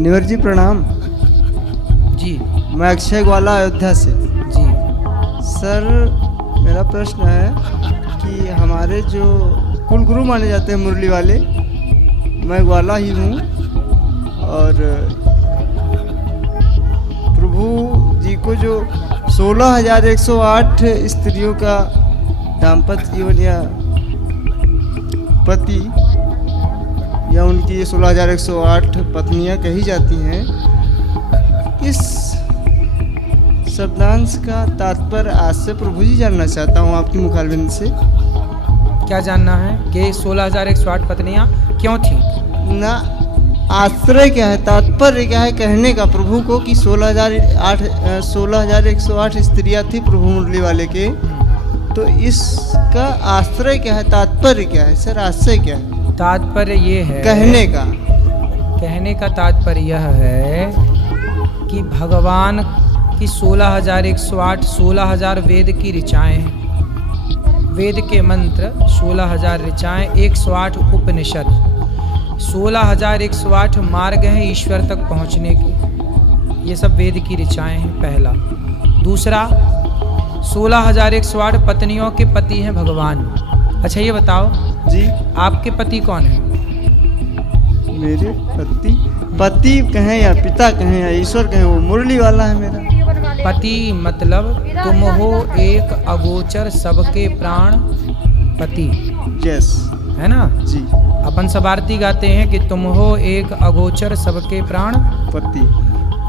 मान्यवर जी प्रणाम जी। मैं अक्षय ग्वाला अयोध्या से। जी सर मेरा प्रश्न है कि हमारे जो कुल गुरु माने जाते हैं मुरली वाले, मैं ग्वाला ही हूँ और प्रभु जी को जो 16,108 स्त्रियों का दाम्पत्य जीवन या पति या उनकी ये 16,108 पत्नियां कही जाती हैं, इस शब्दांश का तात्पर्य आज से प्रभु जी जानना चाहता हूँ आपकी मुखारबिंद से। क्या जानना है कि 16,108 पत्नियां क्यों थी? ना आश्रय क्या है, तात्पर्य क्या है कहने का प्रभु को कि 16,108 स्त्रियां थी प्रभु मुरली वाले के, तो इसका आश्रय क्या है, तात्पर्य क्या है सर? आश्रय क्या है? तात्पर्य ये है कहने का तात्पर्य यह है कि भगवान की 16,108 16,000 वेद की ऋचाएं हैं। वेद के मंत्र 16,000 ऋचाएं, 108 उपनिषद, 16,108 मार्ग हैं ईश्वर तक पहुंचने के। ये सब वेद की ऋचाएं हैं, पहला। दूसरा, 16,108 पत्नियों के पति हैं भगवान। अच्छा ये बताओ जी, आपके पति कौन है? मेरे पति कहें या पिता कहें या ईश्वर कहें, वो मुरली वाला है मेरा। पति मतलब तुम हो एक अगोचर सबके प्राण पति। यस है ना जी, अपन सब आरती गाते हैं कि तुम हो एक अगोचर सबके प्राण पति।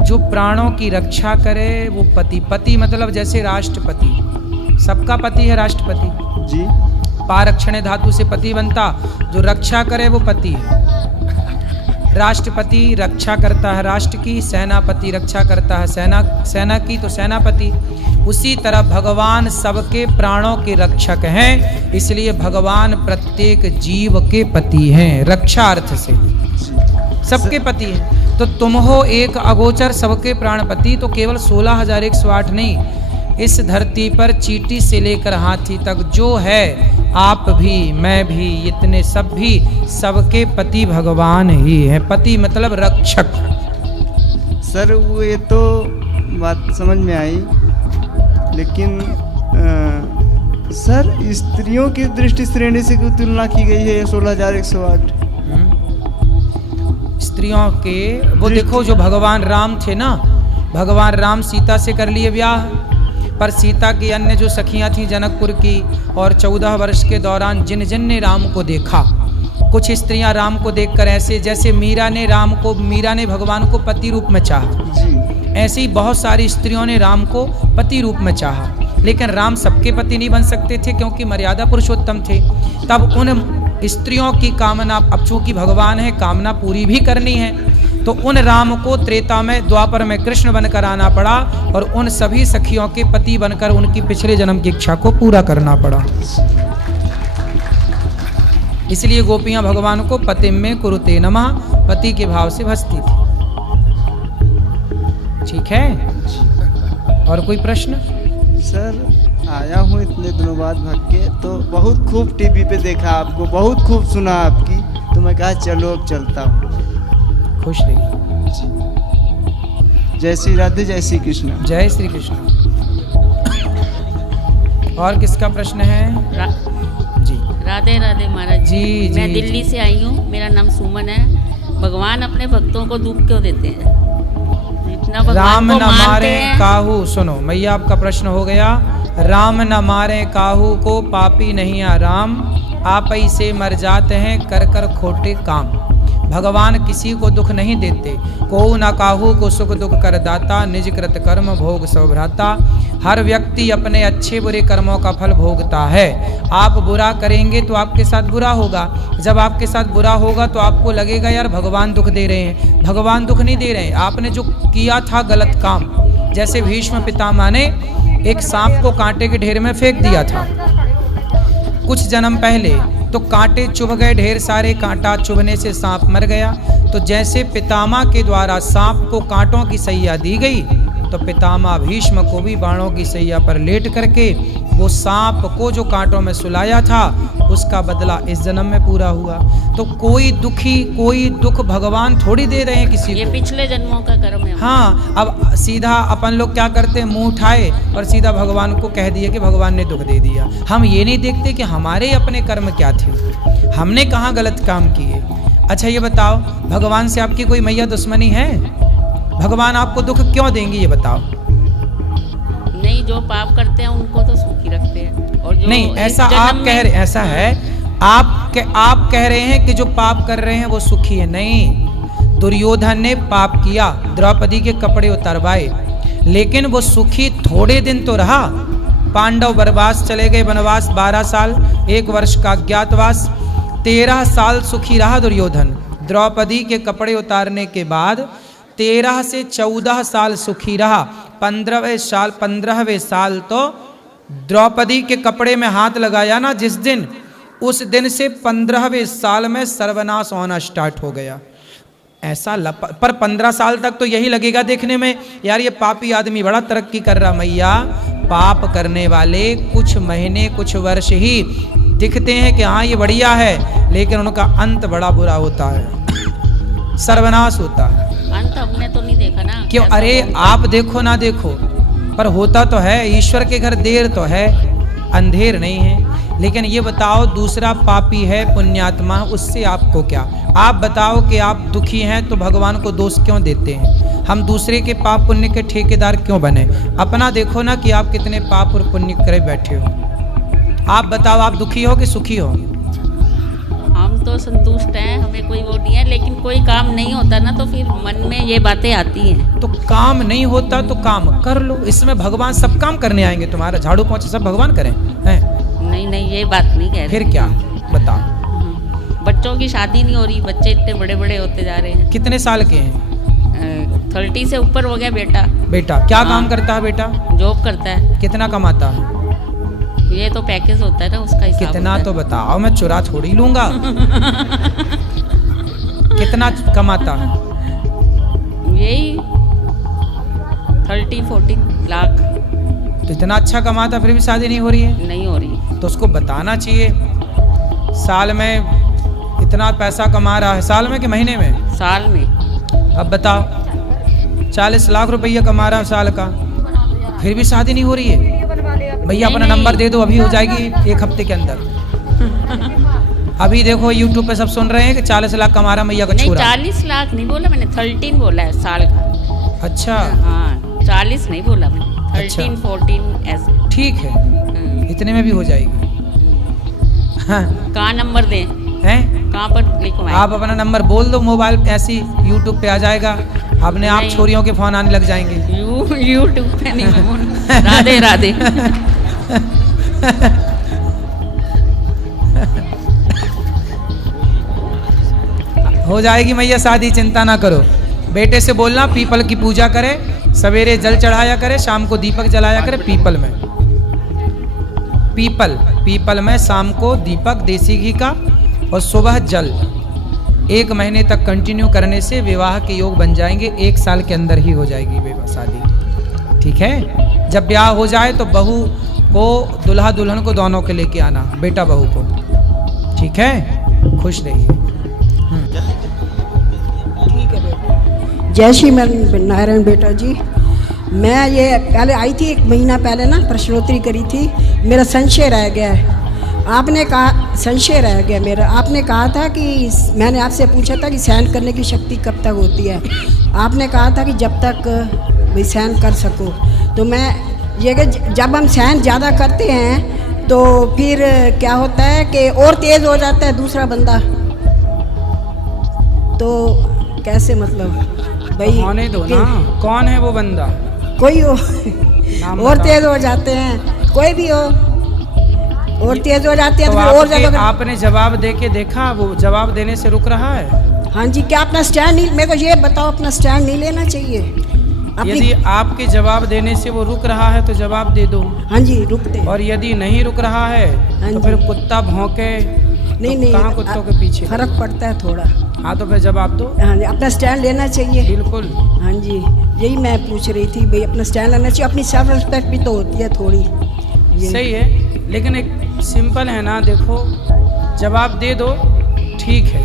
जो प्राणों की रक्षा करे वो पति। पति मतलब जैसे राष्ट्रपति, सबका पति है राष्ट्रपति जी। पारक्षण धातु से पति बनता, जो रक्षा करे वो पति है। राष्ट्रपति रक्षा करता है राष्ट्र की, सेनापति रक्षा करता है सेना की, तो सेनापति। उसी तरह भगवान सबके प्राणों के रक्षक हैं, इसलिए भगवान प्रत्येक जीव के पति हैं, रक्षा अर्थ से सबके पति हैं। तो तुम हो एक अगोचर सबके प्राणपति, तो केवल 16,108 नहीं, इस धरती पर चींटी से लेकर हाथी तक जो है, आप भी मैं भी इतने सब भी सबके पति भगवान ही हैं। पति मतलब रक्षक। सर वो ये तो बात समझ में आई, लेकिन सर स्त्रियों की दृष्टि श्रेणी से क्यों तुलना की गई है 16,108? स्त्रियों के वो देखो, जो भगवान राम थे ना, भगवान राम सीता से कर लिए ब्याह, पर सीता की अन्य जो सखियां थीं जनकपुर की, और 14 वर्ष के दौरान जिन जिन ने राम को देखा, कुछ स्त्रियां राम को देखकर ऐसे, जैसे मीरा ने भगवान को पति रूप में चाहा, ऐसे ही बहुत सारी स्त्रियों ने राम को पति रूप में चाहा। लेकिन राम सबके पति नहीं बन सकते थे क्योंकि मर्यादा पुरुषोत्तम थे। तब उन स्त्रियों की कामना, अब चूंकि भगवान है कामना पूरी भी करनी है, तो उन राम को त्रेता में द्वापर में कृष्ण बनकर आना पड़ा और उन सभी सखियों के पति बनकर उनकी पिछले जन्म की इच्छा को पूरा करना पड़ा। इसलिए गोपियां भगवान को पतिम में कुरुते नमः, पति के भाव से भजती थी। ठीक है, और कोई प्रश्न? सर आया हूँ इतने दिनों बाद भाग के, तो बहुत खूब टीवी पे देखा आपको, बहुत खूब सुना आपकी, तो मैं कहा चलो अब चलता हूँ। खुश रहिए। जय श्री राधे, जय श्री कृष्ण। जय श्री कृष्ण। और किसका प्रश्न है? जी राधे राधे महाराज जी। मैं दिल्ली से आई हूँ, मेरा नाम सुमन है। भगवान अपने भक्तों को दुख क्यों देते हैं? इतना राम न मारे काहू, सुनो मैया आपका प्रश्न हो गया। राम न मारे काहू को पापी नहीं आ राम, आप ही से मर जाते हैं कर कर खोटे काम। भगवान किसी को दुख नहीं देते, को न काहू को सुख दुख कर दाता, निज कृत कर्म भोग सौभ्राता। हर व्यक्ति अपने अच्छे बुरे कर्मों का फल भोगता है। आप बुरा करेंगे तो आपके साथ बुरा होगा, जब आपके साथ बुरा होगा तो आपको लगेगा यार भगवान दुख दे रहे हैं। भगवान दुख नहीं दे रहे हैं, आपने जो किया था गलत काम। जैसे भीष्म पितामह ने एक सांप को कांटे के ढेर में फेंक दिया था कुछ जन्म पहले, तो कांटे चुभ गए ढेर सारे, कांटा चुभने से सांप मर गया। तो जैसे पितामह के द्वारा सांप को कांटों की सैया दी गई, तो पितामह भीष्म को भी बाणों की सैया पर लेट करके वो सांप को जो कांटों में सुलाया था उसका बदला इस जन्म में पूरा हुआ। तो कोई दुख भगवान थोड़ी दे रहे हैं किसी ये को। पिछले जन्मों का कर्म है। हाँ, अब सीधा अपन लोग क्या करते हैं, मुंह उठाए और सीधा भगवान को कह दिया कि भगवान ने दुख दे दिया। हम ये नहीं देखते कि हमारे अपने कर्म क्या थे, हमने कहाँ गलत काम किए। अच्छा ये बताओ, भगवान से आपकी कोई मैया दुश्मनी है? भगवान आपको दुख क्यों देंगे ये बताओ? नहीं, जो पाप करते हैं उनको तो सुखी रखते हैं। और जो नहीं, इस ऐसा जन्म आप में- कह रहे, ऐसा है आप कह रहे हैं कि जो पाप कर रहे हैं वो सुखी है। नहीं, दुर्योधन ने पाप किया, द्रौपदी के कपड़े उतरवाए, लेकिन वो सुखी थोड़े दिन तो रहा। पांडव वनवास चले गए, वनवास 12 साल, 1 वर्ष का अज्ञातवास, 13 साल सुखी रहा दुर्योधन। द्रौपदी के कपड़े उतारने के बाद 13 से 14 साल सुखी रहा। 15वें साल तो द्रौपदी के कपड़े में हाथ लगाया ना जिस दिन, उस दिन से 15वें साल में सर्वनाश होना स्टार्ट हो गया। ऐसा पर 15 साल तक तो यही लगेगा देखने में, यार ये पापी आदमी बड़ा तरक्की कर रहा। मैया, पाप करने वाले कुछ महीने कुछ वर्ष ही दिखते हैं कि हाँ ये बढ़िया है, लेकिन उनका अंत बड़ा बुरा होता है, सर्वनाश होता है। अंत हमने तो नहीं देखा ना। क्यों? कैसा अरे होगा। आप देखो ना देखो, पर होता तो है। ईश्वर के घर देर तो है, अंधेर नहीं है। लेकिन ये बताओ, दूसरा पापी है पुण्यात्मा, उससे आपको क्या? आप बताओ कि आप दुखी हैं तो भगवान को दोष क्यों देते हैं? हम दूसरे के पाप पुण्य के ठेकेदार क्यों बने? अपना देखो ना कि आप कितने पाप और पुण्य करे बैठे हो। आप बताओ, आप दुखी हो कि सुखी हो? हम तो संतुष्ट हैं, हमें कोई वो नहीं है, लेकिन कोई काम नहीं होता ना तो फिर मन में ये बातें आती हैं। तो काम नहीं होता तो काम कर लो। इसमें भगवान सब काम करने आएंगे, तुम्हारा झाड़ू पोंछा सब भगवान करें हैं? नहीं, ये बात नहीं कह रही। फिर क्या बताओ? बच्चों की शादी नहीं हो रही, बच्चे इतने बड़े बड़े होते जा रहे हैं। कितने साल के हैं? 30 से ऊपर हो गया बेटा। बेटा क्या हाँ। काम करता है? बेटा जॉब करता है। कितना कमाता है? ये तो पैकेज होता है ना, उसका हिसाब कितना होता है। तो बताओ, मैं चुरा थोड़ी लूंगा। कितना कमाता है? यही 30-40 लाख। तो इतना अच्छा कमाता फिर भी शादी नहीं हो रही है? नहीं हो रही। तो उसको बताना चाहिए, साल में इतना पैसा कमा रहा है। साल में कि महीने में? साल में। अब बताओ, 40 लाख रुपया कमा रहा है साल का, फिर भी शादी नहीं हो रही है। भैया अपना नहीं। नंबर दे दो, अभी हो जाएगी 1 हफ्ते के अंदर। अभी देखो यूट्यूब पे सब सुन रहे हैं कि 40 लाख कमा रहा मैया का नहीं, छोरा। 40 लाख नहीं बोला मैंने, 13 बोला है साल का। अच्छा हाँ, 40 नहीं बोला मैंने, 13-14 ऐसे। ठीक है, हम्म, इतने में भी हो जाएगी। हाँ, कहाँ नंबर दें? हैं? कहाँ पर लिखवाएं? आप अपना नंबर बोल दो, मोबाइल ऐसी यूट्यूब पे आ जाएगा, अपने आप नहीं। छोरियों के फोन आने लग जाएंगे। यूट्यूब पे नहीं मैं बोल। राधे राधे। हो जाएगी मैया शादी, चिंता ना करो। बेटे से बोलना पीपल की पूजा करे, सवेरे जल चढ़ाया करे, शाम को दीपक जलाया करे पीपल में। पीपल में शाम को दीपक देसी घी का और सुबह जल। 1 महीने तक कंटिन्यू करने से विवाह के योग बन जाएंगे। 1 साल के अंदर ही हो जाएगी विवाह शादी। ठीक है? जब ब्याह हो जाए तो बहू को, दुल्हा दुल्हन को दोनों के लेके आना, बेटा बहू को। ठीक है? खुश रहिए। जय श्री नारायण बेटा जी। मैं ये पहले आई थी 1 महीना पहले ना, प्रश्नोत्तरी करी थी, मेरा संशय रह गया है। आपने कहा, संशय रह गया मेरा, आपने कहा था कि, मैंने आपसे पूछा था कि सहन करने की शक्ति कब तक होती है। आपने कहा था कि जब तक भाई सहन कर सको। तो मैं ये कि जब हम सहन ज़्यादा करते हैं तो फिर क्या होता है कि और तेज़ हो जाता है दूसरा बंदा। तो कैसे, मतलब भाई होने दो ना, कौन है वो बंदा? कोई हो नाम और बताओ। तेज हो जाते हैं, कोई भी हो और तेज हो जाते हैं तो तो फिर और आपके, ज़्यादा। आपने जवाब दे के देखा, वो जवाब देने से रुक रहा है? हाँ जी, क्या अपना स्टैंड नहीं, मेरे को ये बताओ, अपना स्टैंड नहीं लेना चाहिए अपनी? यदि आपके जवाब देने से वो रुक रहा है तो जवाब दे दो। हाँ जी, रुकते हैं। और यदि नहीं रुक रहा है हाँ तो जी। फिर कुत्ता भौंके नहीं तो नहीं, कहाँ कुत्तों के पीछे? फर्क पड़ता है थोड़ा। हाँ तो फिर जवाब दो। हाँ जी, अपना स्टैंड लेना चाहिए। बिल्कुल हाँ जी, यही मैं पूछ रही थी भाई, अपना स्टैंड लेना चाहिए, अपनी सेल्फ रिस्पेक्ट भी तो होती है थोड़ी। ये सही है, लेकिन एक सिंपल है ना, देखो जवाब दे दो ठीक है,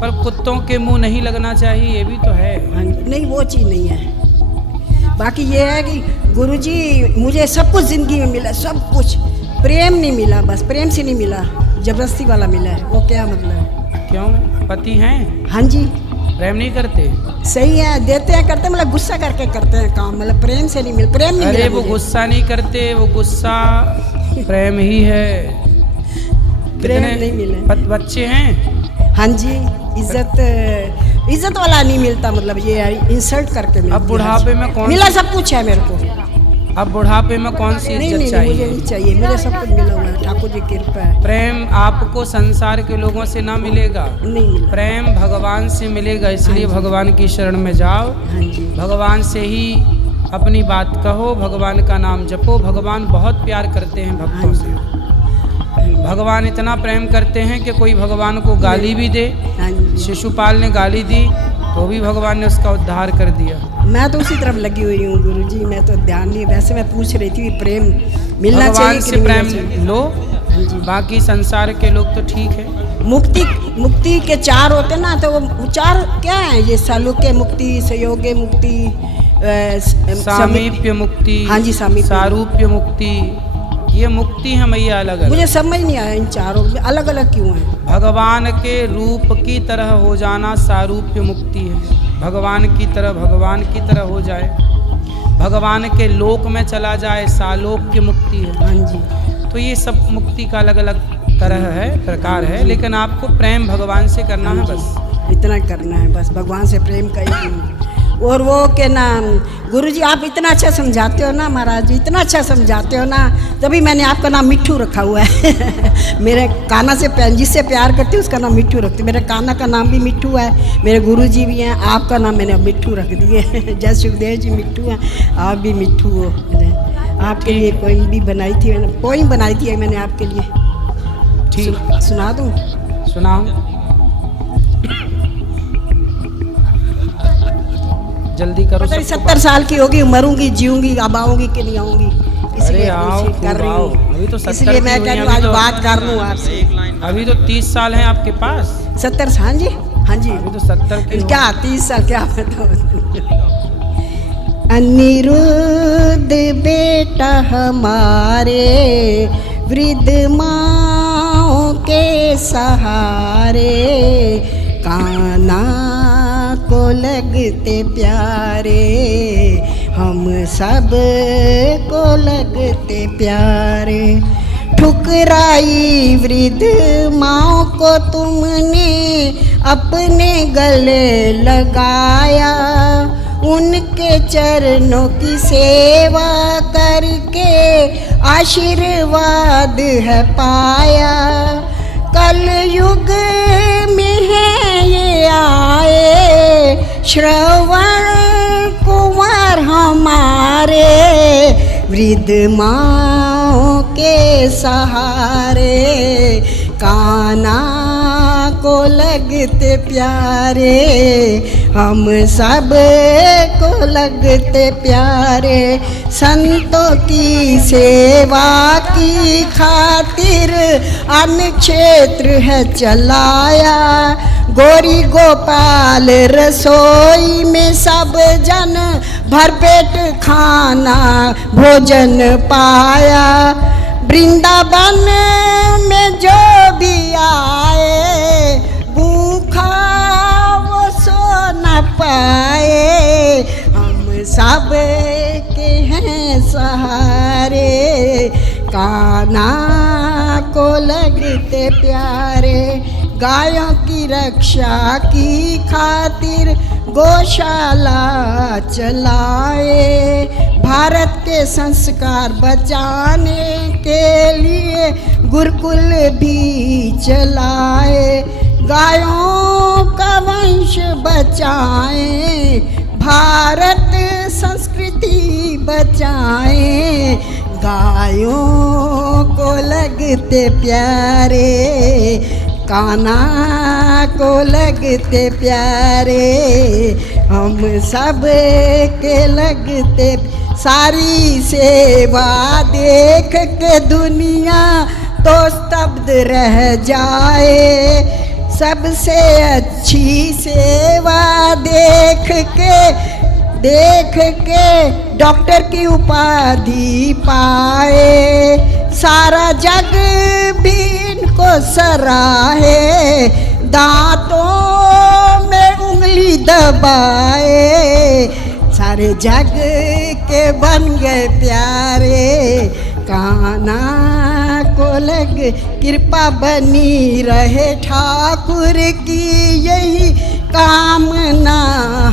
पर कुत्तों के मुंह नहीं लगना चाहिए, ये भी तो है। हाँ जी, नहीं वो चीज़ नहीं है। बाकी ये है कि गुरुजी मुझे सब कुछ ज़िंदगी में मिला, सब कुछ, प्रेम नहीं मिला, बस प्रेम से नहीं मिला, जबरदस्ती वाला मिला है। वो क्या मतलब है? क्यों, पति हैं, हाँ जी, प्रेम नहीं करते? सही है, देते हैं करते हैं, मतलब गुस्सा करके करते हैं काम, मतलब प्रेम से नहीं मिल, प्रेम नहीं अरे मिला वो मुझे। गुस्सा नहीं करते, वो गुस्सा प्रेम ही है। प्रेम कितने नहीं मिला। बच्चे हैं? हाँ जी, इज्जत वाला नहीं मिलता, मतलब ये इंसल्ट करके मिलती अब है। बुढ़ापे में कौन मिला सब कुछ है मेरे को। अब बुढ़ापे में कौन सी नहीं इज्जत नहीं, मुझे चाहिए? नहीं चाहिए, मुझे सब कुछ मिला हुआ है, ठाकुर जी की कृपा है। प्रेम आपको संसार के लोगों से ना मिलेगा, नहीं मिला। प्रेम भगवान से मिलेगा, इसलिए हाँ जी। भगवान की शरण में जाओ, हाँ जी, भगवान से ही अपनी बात कहो, भगवान का नाम जपो। भगवान बहुत प्यार करते हैं भक्तों हाँ से, जी, भगवान इतना प्रेम करते हैं कि कोई भगवान को गाली भी दे, हाँ जी। शिशुपाल ने गाली दी तो भी भगवान ने उसका उद्धार कर दिया। मैं तो उसी तरफ लगी हुई हूँ गुरुजी, मैं तो ध्यान नहीं, वैसे मैं पूछ रही थी प्रेम मिलना चाहिए भगवान कि से नहीं मिलना प्रेम चाहिए। लो, हाँ जी, बाकी संसार के लोग तो ठीक है। मुक्ति के चार होते ना, तो वो चार क्या है? ये सालुक्य मुक्ति, संयोग्य मुक्ति, सामीप्य मुक्ति, हाँ जी, सामीप्य। सारूप्य मुक्ति, ये मुक्ति है मैया अलग अलग। मुझे समझ नहीं आया इन चारों में अलग अलग क्यों है। भगवान के रूप की तरह हो जाना सारूप्य मुक्ति है, भगवान की तरह हो जाए, भगवान के लोक में चला जाए, सालोक्य मुक्ति है। हाँ जी, तो ये सब मुक्ति का अलग अलग तरह है, प्रकार है, लेकिन आपको प्रेम भगवान से करना है बस। इतना करना है बस, भगवान से प्रेम करिए। और वो के नाम गुरुजी आप इतना अच्छा समझाते हो ना महाराज जी, इतना अच्छा समझाते हो ना, तभी मैंने आपका नाम मिट्ठू रखा हुआ है। मेरे काना से जिससे प्यार करती हूँ उसका नाम मिट्ठू रखती, मेरे काना का नाम भी मिट्ठू है, मेरे गुरुजी भी हैं, आपका नाम मैंने मिट्ठू रख दिए। जय सुखदेव जी मिट्ठू हैं, आप भी मिट्ठू हो। आपके लिए पोइम भी बनाई थी मैंने, पोइम बनाई थी मैंने आपके लिए। ठीक, सुना दूँ? सुनाओ, जल्दी करो। पता नहीं 70 साल की होगी, मरूंगी जीऊंगी, अब आऊंगी कि नहीं आऊंगी, अरे इसलिए आओ, कर रही आओ। हूँ। अभी तो 70 इसलिए मैं की कह रही हुई हूँ हैं, आज अभी तो- बात कर लूँ आपसे। अभी तो 30 साल हैं आपके पास, 70, हाँ जी, हाँ जी। अभी तो 70 की क्या 30 साल क्या बताओ। अनिरुद्ध बेटा हमारे, वृद्ध माँ के सहारे, कान्हा को लगते प्यारे, हम सब को लगते प्यारे। ठुकराई वृद्ध माँ को तुमने अपने गले लगाया, उनके चरणों की सेवा करके आशीर्वाद है पाया। कल युग में है ये आए, श्रवण कुमार हमारे, वृद्ध माँ के सहारे, कान्हा को लगते प्यारे, हम सब को लगते प्यारे। संतों की सेवा की खातिर अन्न क्षेत्र है चलाया, गोरी गोपाल रसोई में सब जन भरपेट खाना भोजन पाया। वृंदावन में जो भी आए, भूखा वो सो न पाए, हम सब के हैं सहारे, कान्हा को लगते प्यारे। गायों की रक्षा की खातिर गौशाला चलाए, भारत के संस्कार बचाने के लिए गुरुकुल भी चलाए। गायों का वंश बचाएं, भारत संस्कृति बचाएं, गायों को लगते प्यारे, कान्हा को लगते प्यारे, हम सब के लगते। सारी सेवा देख के दुनिया तो स्तब्ध रह जाए, सबसे अच्छी सेवा देख के डॉक्टर की उपाधि पाए, सारा जग भी इनको सराहे, दांतों में उंगली दबाए, सारे जग के बन गए प्यारे, कान्हा को लग। कृपा बनी रहे ठाकुर की यही कामना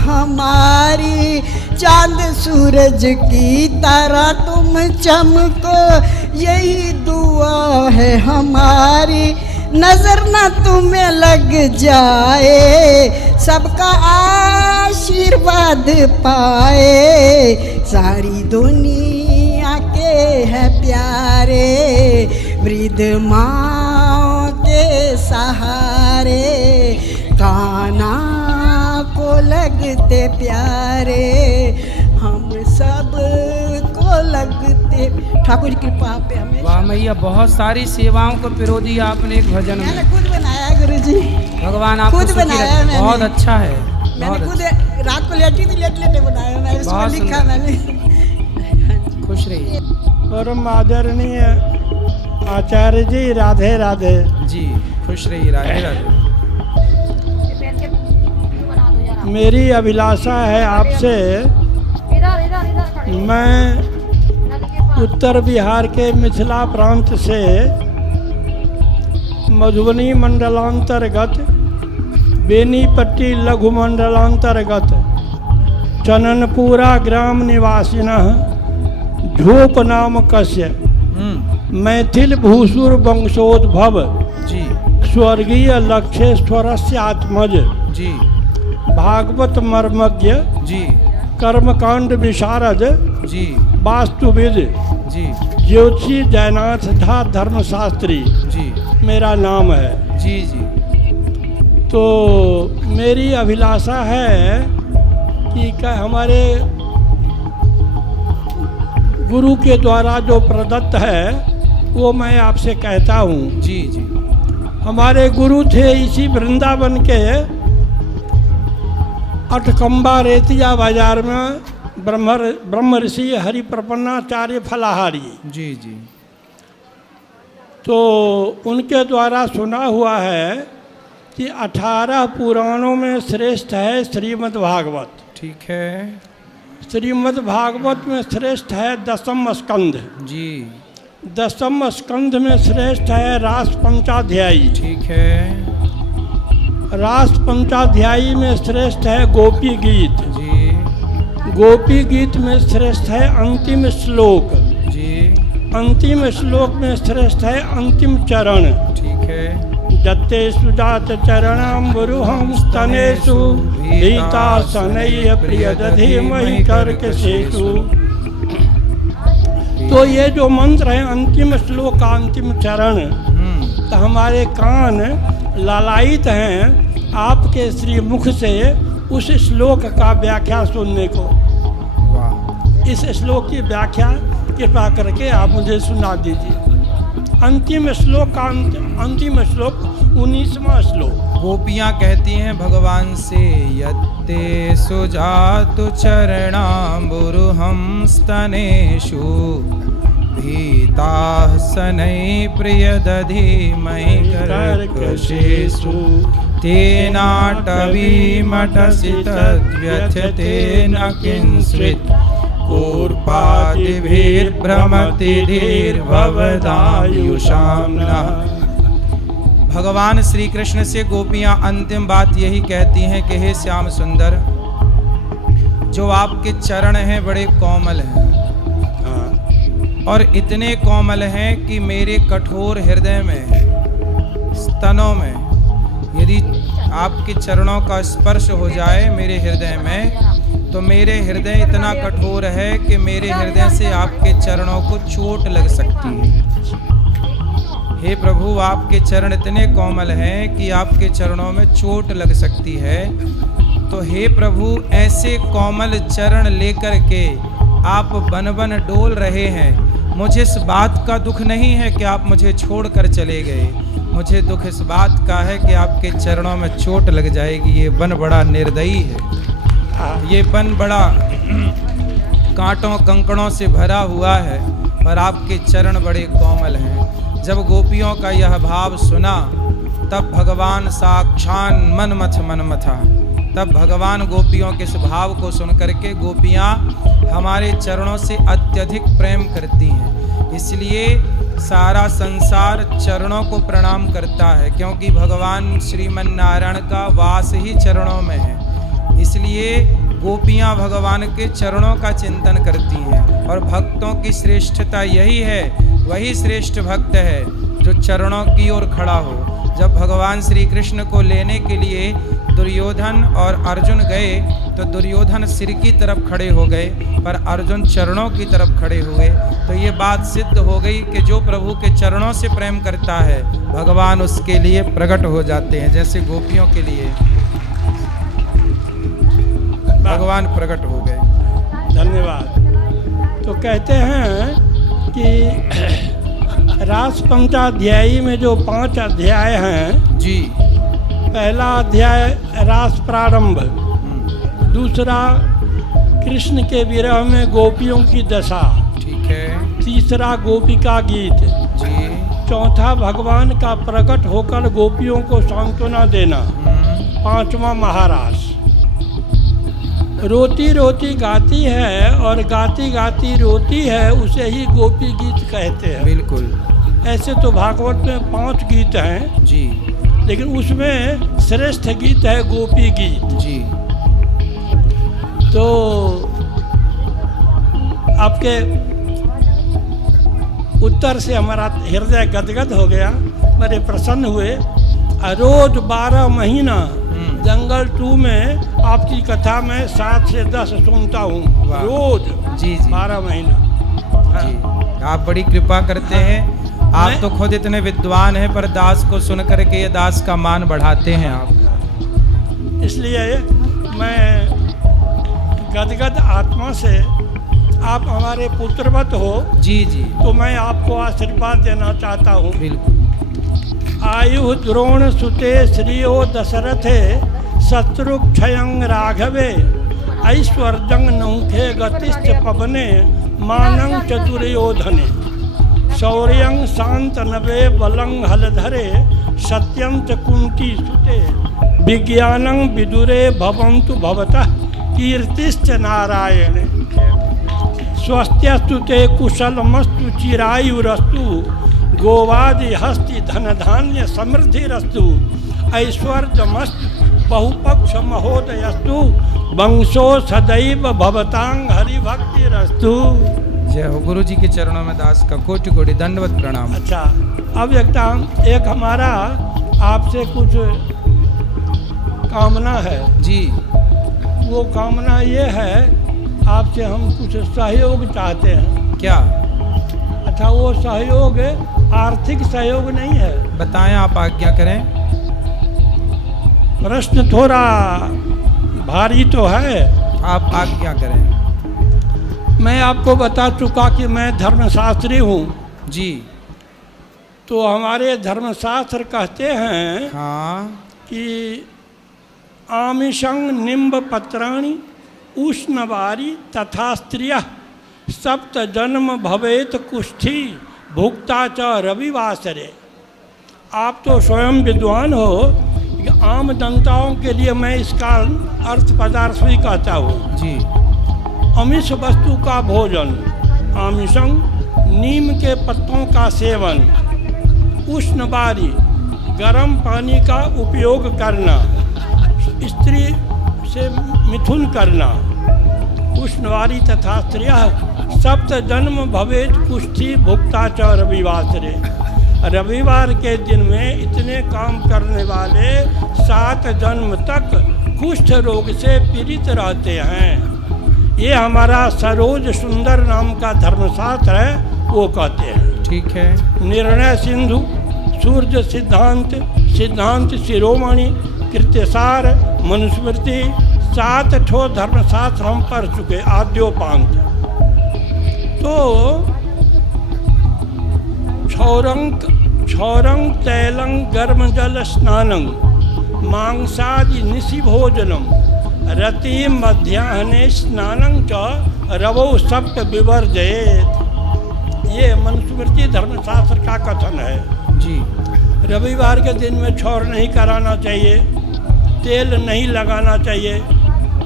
हमारी, चांद सूरज की तरह तुम चमको यही दुआ है हमारी, नजर न तुम्हें लग जाए, सबका आशीर्वाद पाए, सारी दुनिया के है प्यारे, वृद्ध माँ के सहारे, कान्हा को लगते प्यारे, हम सब को लगते। ठाकुर की कृपा पे हमें। वाह मैया, बहुत सारी सेवाओं को पिरो दिया आपने एक भजन मैंने में। खुद बनाया गुरुजी, भगवान आपको खुद सुखी बनाया रखे। मैंने। बहुत अच्छा है, मैंने बहुत खुद अच्छा। रात को लेटी थी, लेटे बनाया मैंने, उसमें बहुत लिखा सुंदर। मैंने। खुश रहिए परम आदरणीय आचार्य जी, राधे राधे जी, खुश रहिए, राधे राधे। मेरी अभिलाषा है आपसे, मैं उत्तर बिहार के मिथिला प्रांत से मधुबनी मंडलांतर्गत बेनीपट्टी लघु मंडलांतर्गत चननपुरा ग्राम निवासिनः झोप नाम कस्य मैथिल भूसुर वंशोद्भव जी स्वर्गीय लक्षेश्वरस्य आत्मज जी भागवत मर्मज्ञ जी कर्मकांड विशारद जी वास्तुविद जी ज्योतिषी जयनाथ झा धर्मशास्त्री जी मेरा नाम है। जी जी तो मेरी अभिलाषा है कि हमारे गुरु के द्वारा जो प्रदत्त है वो मैं आपसे कहता हूँ। जी जी हमारे गुरु थे इसी वृंदावन के अटकम्बा रेतिया बाजार में ब्रह्म ऋषि हरिप्रपन्नाचार्य फलाहारी जी जी। तो उनके द्वारा सुना हुआ है कि 18 पुराणों में श्रेष्ठ है श्रीमद् भागवत। ठीक है श्रीमद् भागवत में श्रेष्ठ है 10म स्कंध। जी 10म स्कंध में श्रेष्ठ है रास पंचाध्यायी। ठीक है रास पंचाध्यायी में श्रेष्ठ है गोपी गीत। जी गोपी गीत में श्रेष्ठ है अंतिम श्लोक। जी अंतिम श्लोक में श्रेष्ठ है अंतिम चरण। ठीक है दत्तेषु जात चरणाम्बुरुहं स्तनेषु भीतासनैः प्रियदधीमहि कर्कशेषु। तो ये जो मंत्र है अंतिम श्लोक का अंतिम चरण, तो हमारे कान लालायित हैं आपके श्री मुख से उस श्लोक का व्याख्या सुनने को। वाह इस श्लोक की व्याख्या कृपा करके आप मुझे सुना दीजिए। अंतिम श्लोक का अंतिम श्लोक 19वां श्लोक। गोपियाँ कहती हैं भगवान से, यत्ते सुजातु चरणाम्बुरुहं स्तनेषु भीताः शनैः प्रियदधीमहि कर्कशेषु तेनाटवीमठसि तद्व्यथते न किंस्वित् कूर्पादिभिर्भ्रमति धीर्भवदायुषां नः। भगवान श्री कृष्ण से गोपियाँ अंतिम बात यही कहती हैं कि हे श्याम सुंदर, जो आपके चरण हैं बड़े कोमल हैं और इतने कोमल हैं कि मेरे कठोर हृदय में, स्तनों में यदि आपके चरणों का स्पर्श हो जाए मेरे हृदय में, तो मेरे हृदय इतना कठोर है कि मेरे हृदय से आपके चरणों को चोट लग सकती है। हे प्रभु, आपके चरण इतने कोमल हैं कि आपके चरणों में चोट लग सकती है। तो हे प्रभु, ऐसे कोमल चरण लेकर के आप बन बन डोल रहे हैं। मुझे इस बात का दुख नहीं है कि आप मुझे छोड़कर चले गए, मुझे दुख इस बात का है कि आपके चरणों में चोट लग जाएगी। ये वन बड़ा निर्दयी है, ये वन बड़ा कांटों कंकड़ों से भरा हुआ है, पर आपके चरण बड़े कोमल हैं। जब गोपियों का यह भाव सुना, तब भगवान साक्षात मन मथा। तब भगवान गोपियों के स्वभाव को सुन करके, गोपियाँ हमारे चरणों से अत्यधिक प्रेम करती हैं, इसलिए सारा संसार चरणों को प्रणाम करता है, क्योंकि भगवान श्रीमन नारायण का वास ही चरणों में है। इसलिए गोपियाँ भगवान के चरणों का चिंतन करती हैं। और भक्तों की श्रेष्ठता यही है, वही श्रेष्ठ भक्त है जो चरणों की ओर खड़ा हो। जब भगवान श्री कृष्ण को लेने के लिए दुर्योधन और अर्जुन गए, तो दुर्योधन सिर की तरफ खड़े हो गए, पर अर्जुन चरणों की तरफ खड़े हुए। तो ये बात सिद्ध हो गई कि जो प्रभु के चरणों से प्रेम करता है, भगवान उसके लिए प्रकट हो जाते हैं, जैसे गोपियों के लिए भगवान प्रकट हो गए। धन्यवाद। तो कहते हैं कि रास पंचाध्यायी में जो 5 अध्याय हैं जी, पहला अध्याय रास प्रारंभ, दूसरा कृष्ण के विरह में गोपियों की दशा, ठीक है, तीसरा गोपिका गीत जी, चौथा भगवान का प्रकट होकर गोपियों को सांत्वना देना, पांचवा महारास। रोती रोती गाती है और गाती गाती रोती है, उसे ही गोपी गीत कहते हैं। बिल्कुल। ऐसे तो भागवत में 5 गीत हैं जी, लेकिन उसमें श्रेष्ठ गीत है गोपी गीत जी। तो आपके उत्तर से हमारा हृदय गदगद हो गया, बड़े प्रसन्न हुए। रोज 12 महीना जंगल 2 में आपकी कथा में 7 से 10 सुनता हूँ रोज। जी जी, 12 महीना जी। आप बड़ी कृपा करते हैं। आप तो खुद इतने विद्वान हैं, पर दास को सुन करके ये दास का मान बढ़ाते हैं आप। इसलिए मैं गदगद आत्मा से, आप हमारे पुत्रवत हो जी जी, तो मैं आपको आशीर्वाद देना चाहता हूँ। बिल्कुल। आयु द्रोण सुते श्रियो दशरथे शत्रुक्षयं राघवे ऐश्वर्यं नौखे गतिश्च पवने मानं च दुर्योधने शौर्यं शान्तनवे बलं हलधरे सत्यं च कुंती सुते विज्ञानं विदुरे भवन्तु भवतः कीर्तिश्च नारायणे स्वस्त्यस्तु ते कुशलमस्तु चिरायुरस्तु गोवादि हस्ति धन धान्य समृद्धिरस्तु ऐश्वर्यमस्तु बहुपक्ष महोदयस्तु वंशो सदैव भवतांग हरिभक्तिरस्तु। जय हो। गुरु जी के चरणों में दास का कोटि कोटि दंडवत प्रणाम। अच्छा, अब एक हमारा आपसे कुछ कामना है जी। वो कामना ये है, आपसे हम कुछ सहयोग चाहते हैं। क्या? अच्छा, वो सहयोग आर्थिक सहयोग नहीं है। बताएं, आप आज्ञा करें। प्रश्न थोड़ा भारी तो है, आप आज्ञा करें। मैं आपको बता चुका कि मैं धर्मशास्त्री हूँ जी। तो हमारे धर्मशास्त्र कहते हैं हाँ, कि आमिषं निम्ब पत्राणि उष्णवारी तथा स्त्रियः सप्त जन्म भवेत कुष्ठी भुक्ता च रविवासरे। आप तो स्वयं विद्वान हो, आम जनताओं के लिए मैं इसका अर्थ पदार्थ भी कहता हूँ जी। आमिष वस्तु का भोजन, आमिषं नीम के पत्तों का सेवन, उष्णवारी गर्म पानी का उपयोग करना, स्त्री से मिथुन करना, उष्णवारी तथा स्त्रियः सप्त जन्म भवेत कुष्ठी भुक्ता च रविवासरे। रविवार के दिन में इतने काम करने वाले 7 जन्म तक कुष्ठ रोग से पीड़ित रहते हैं। ये हमारा सरोज सुंदर नाम का धर्मशास्त्र है, वो कहते हैं। ठीक है। निर्णय सिंधु सूर्य सिद्धांत, सिद्धांत शिरोमणि, कृत्यसार, मनुस्मृति, 7 ठो धर्मशास्त्र हम पढ़ चुके आद्योपांत। तो क्षौरं तैलं गर्म जल स्नानं मांसादि निशि भोजनम रति मध्याह्ने स्नानं च रवौ सप्त विवर्जयेत। ये मनुस्मृति धर्मशास्त्र का कथन है जी। रविवार के दिन में क्षौर नहीं कराना चाहिए, तेल नहीं लगाना चाहिए,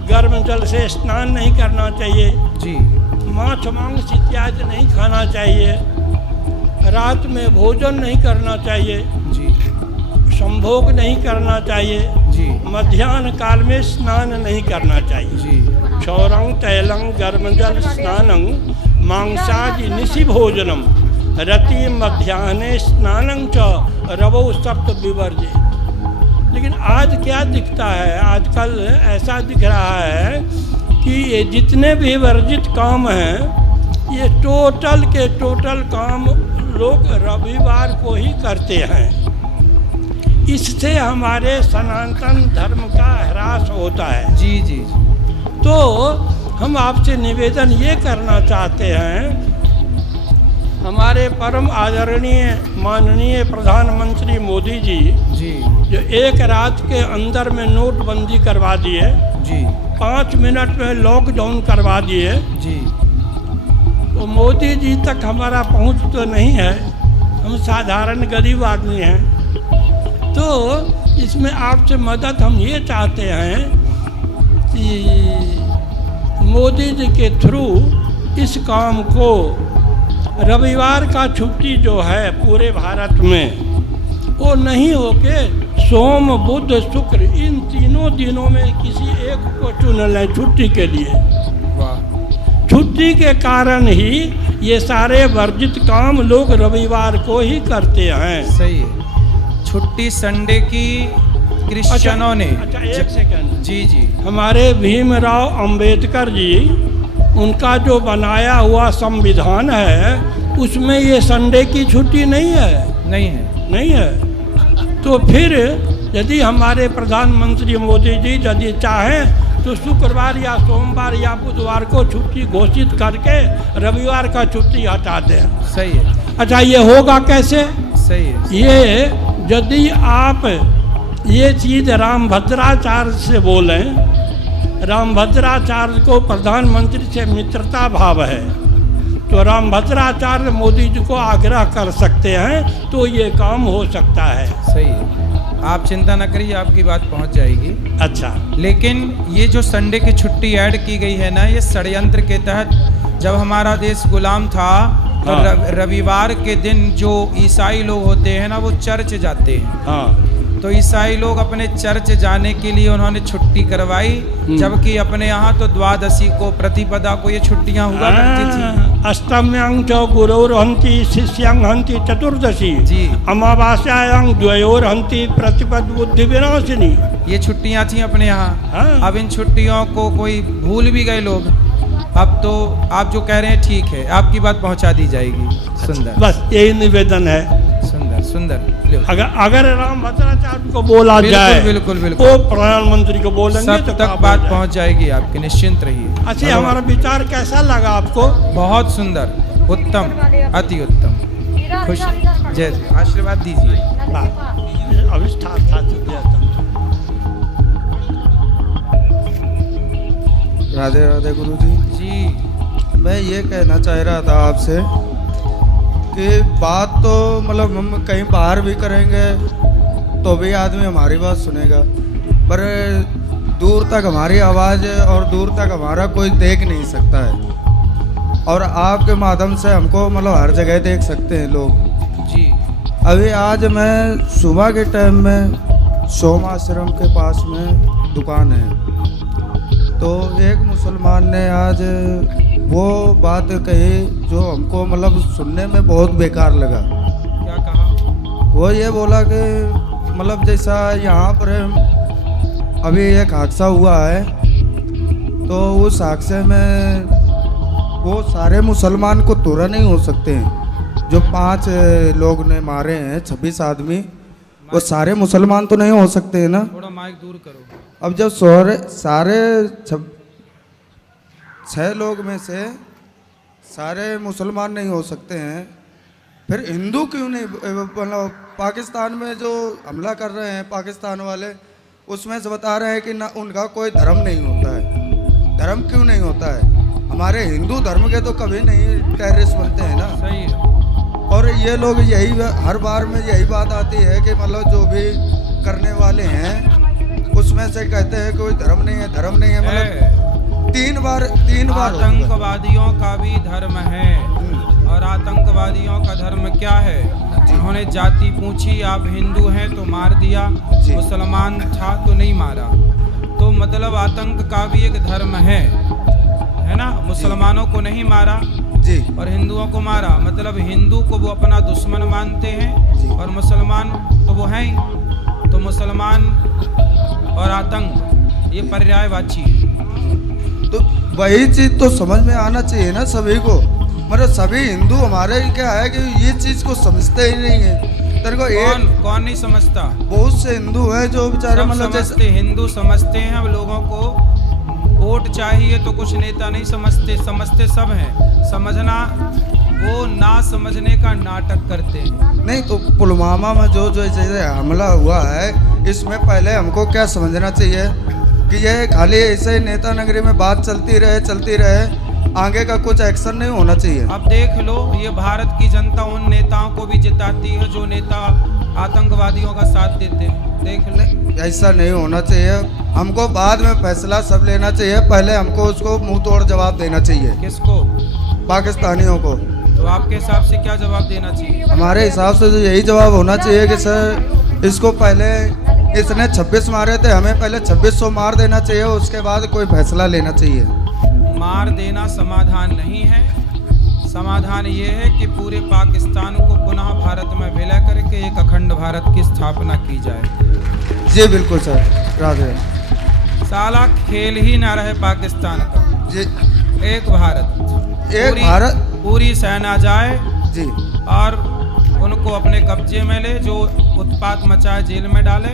गर्म जल से स्नान नहीं करना चाहिए जी। मांस मांस इत्यादि नहीं खाना चाहिए, रात में भोजन नहीं करना चाहिए जी। संभोग नहीं करना चाहिए जी। मध्याह्न काल में स्नान नहीं करना चाहिए जी। क्षौरं तैलं गर्मजल स्नानं मांसादि निशि भोजनम रति मध्याह्ने स्नानं च रवौ सप्त विवर्जे। लेकिन आज क्या दिखता है, आजकल ऐसा दिख रहा है कि ये जितने भी वर्जित काम हैं ये टोटल के टोटल काम लोग रविवार को ही करते हैं। इससे हमारे सनातन धर्म का ह्रास होता है। जी जी जी। तो हम आपसे निवेदन ये करना चाहते हैं, हमारे परम आदरणीय माननीय प्रधानमंत्री मोदी जी जी जो एक रात के अंदर में नोटबंदी करवा दिए, जी 5 मिनट में लॉकडाउन करवा दिए, जी। तो मोदी जी तक हमारा पहुंच तो नहीं है, हम साधारण गरीब आदमी हैं। तो इसमें आपसे मदद हम ये चाहते हैं कि मोदी जी के थ्रू इस काम को रविवार का छुट्टी जो है पूरे भारत में वो नहीं होके सोम बुध शुक्र इन तीनों दिनों में किसी एक को चुन लें छुट्टी के लिए। वाह। छुट्टी के कारण ही ये सारे वर्जित काम लोग रविवार को ही करते हैं। सही है। छुट्टी संडे की क्रिश्चियनों ने। अच्छा एक सेकंड। जी जी। हमारे भीमराव अंबेडकर जी उनका जो बनाया हुआ संविधान है उसमें ये संडे की छुट्टी नहीं है। नहीं है। नहीं है। तो फिर यदि हमारे प्रधानमंत्री मोदी जी यदि चाहें तो शुक्रवार या सोमवार या बुधवार को छुट्टी घोषित करके रविवार का छुट्टी हटा दें। सही है। अच्छा ये होगा कैसे? सही है। ये यदि आप ये चीज़ रामभद्राचार्य से बोलें, रामभद्राचार्य को प्रधानमंत्री से मित्रता भाव है, तो रामभद्राचार्य मोदी जी को आग्रह कर सकते हैं तो ये काम हो सकता है। सही है। आप चिंता न करिए, आपकी बात पहुंच जाएगी। अच्छा। लेकिन ये जो संडे की छुट्टी ऐड की गई है ना, ये षड्यंत्र के तहत जब हमारा देश गुलाम था तो हाँ। रविवार के दिन जो ईसाई लोग होते हैं ना वो चर्च जाते हैं। हाँ। तो ईसाई लोग अपने चर्च जाने के लिए उन्होंने छुट्टी करवाई, जबकि अपने यहाँ तो द्वादशी को प्रतिपदा को ये छुट्टियाँ हुआ करती थी। अष्टम्यां च गुरोर्हन्ति शिष्यां हन्ति चतुर्दशी जी। अमावास्यायां द्वयोर्हन्ति प्रतिपद बुद्धि विनाशिनी। ये छुट्टियाँ थी अपने यहाँ। हाँ। अब इन छुट्टियों को कोई भूल भी गए लोग। अब तो आप जो कह रहे हैं ठीक है, आपकी बात पहुंचा दी जाएगी। सुंदर। बस यही निवेदन है। सुंदर सुंदर। अगर रामभद्राचार्य को बोला जाए बिल्कुल बिल्कुल तो प्रधानमंत्री को बोलेंगे सब तो तक बात पहुंच जाएगी आपकी, निश्चिंत रहिए। अच्छा हमारा विचार कैसा लगा आपको? बहुत सुंदर, उत्तम, अति उत्तम, खुश। जय आशीर्वाद दीजिए। अविष्ठार था। राधे राधे गुरु जी। जी मैं ये कहना चाह रहा था आपसे कि बात तो मतलब हम कहीं बाहर भी करेंगे तो भी आदमी हमारी बात सुनेगा, पर दूर तक हमारी आवाज़ और दूर तक हमारा कोई देख नहीं सकता है, और आपके माध्यम से हमको मतलब हर जगह देख सकते हैं लोग। जी। अभी आज मैं सुबह के टाइम में सोम आश्रम के पास में दुकान है, तो एक मुसलमान ने आज वो बात कही जो हमको मतलब सुनने में बहुत बेकार लगा। क्या कहा? वो ये बोला कि मतलब जैसा यहाँ पर अभी एक हादसा हुआ है, तो उस हादसे में वो सारे मुसलमान को तोड़ा नहीं हो सकते हैं, जो 5 लोग ने मारे हैं 26 आदमी, वो सारे मुसलमान तो नहीं हो सकते हैं ना। थोड़ा माइक दूर करो। अब जब सारे 6 लोग में से सारे मुसलमान नहीं हो सकते हैं, फिर हिंदू क्यों नहीं? मतलब पाकिस्तान में जो हमला कर रहे हैं पाकिस्तान वाले, उसमें से बता रहे हैं कि ना उनका कोई धर्म नहीं होता है। धर्म क्यों नहीं होता है? हमारे हिंदू धर्म के तो कभी नहीं टेररिस्ट बनते हैं ना। सही है। और ये लोग यही हर बार में यही बात आती है कि मतलब जो भी करने वाले हैं उसमें से कहते हैं कोई धर्म नहीं है, धर्म नहीं है। मतलब 3 बार आतंकवादियों का भी धर्म है। और आतंकवादियों का धर्म क्या है? उन्होंने जाति पूछी, आप हिंदू हैं तो मार दिया, मुसलमान था तो नहीं मारा। तो मतलब आतंक का भी एक धर्म है ना। मुसलमानों को नहीं मारा जी और हिंदुओं को मारा, मतलब हिंदू को वो अपना दुश्मन मानते हैं और मुसलमान तो वो हैं ही। तो मुसलमान और आतंक ये पर्यायवाची है। तो वही चीज तो समझ में आना चाहिए ना सभी को। मतलब सभी हिंदू हमारे क्या है कि ये चीज को समझते ही नहीं है। तेरे को कौन नहीं समझता? बहुत से हिंदू हैं जो बेचारे मतलब समझते, हिंदू समझते हैं। अब लोगों को वोट चाहिए तो कुछ नेता नहीं समझते, समझते सब हैं। समझना, वो ना समझने का नाटक करते हैं। नहीं तो पुलवामा में जो जैसे हमला हुआ है, इसमें पहले हमको क्या समझना चाहिए कि ये खाली ऐसे नेता नगरी में बात चलती रहे, आगे का कुछ एक्शन नहीं होना चाहिए। अब देख लो, ये भारत की जनता उन नेताओं को भी जिताती है जो नेता आतंकवादियों का साथ देते हैं। देख ले, ऐसा नहीं होना चाहिए। हमको बाद में फैसला सब लेना चाहिए, पहले हमको उसको मुंह तोड़ जवाब देना चाहिए। किसको? पाकिस्तानियों को। तो आपके हिसाब से क्या जवाब देना चाहिए? हमारे हिसाब से तो यही जवाब होना चाहिए कि सर इसको पहले, इसने 26 मारे थे, हमें पहले 2600 मार देना चाहिए, उसके बाद कोई फैसला लेना चाहिए। मार देना समाधान नहीं है। समाधान ये है कि पूरे पाकिस्तान को पुनः भारत में विलय करके एक अखंड भारत की स्थापना की जाए। जी बिल्कुल सर, राधे। साला खेल ही ना रहे पाकिस्तान का जी, एक भारत, एक भारत, पूरी सेना जाए जी, और उनको अपने कब्जे में ले, जो उत्पात मचाए जेल में डाले,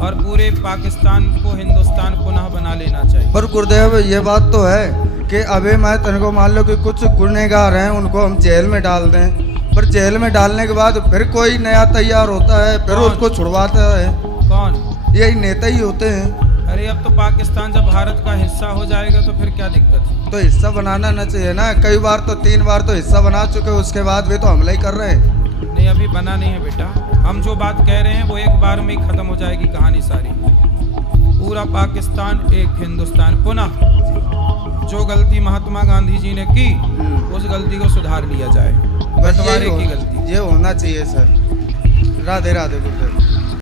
और पूरे पाकिस्तान को हिंदुस्तान पुनः बना लेना चाहिए। पर गुरुदेव ये बात तो है कि अभी मैं तेरे को मान लो कि कुछ गुनहगार हैं, उनको हम जेल में डाल दें, पर जेल में डालने के बाद फिर कोई नया तैयार होता है, फिर उसको छुड़वाता है। कौन? यही नेता ही होते हैं। अरे अब तो पाकिस्तान जब भारत का हिस्सा हो जाएगा तो फिर क्या दिक्कत है? तो हिस्सा बनाना ना चाहिए ना। कई बार तो 3 बार तो हिस्सा बना चुके, उसके बाद भी तो हमला ही कर रहे हैं। नहीं, अभी बना नहीं है बेटा। हम जो बात कह रहे हैं वो एक बार में ही खत्म हो जाएगी कहानी सारी। पूरा पाकिस्तान एक हिंदुस्तान पुनः। जो गलती महात्मा गांधी जी ने की उस गलती को सुधार लिया जाए, बंटवारे की गलती। ये होना चाहिए सर। राधे राधे गुरुदेव।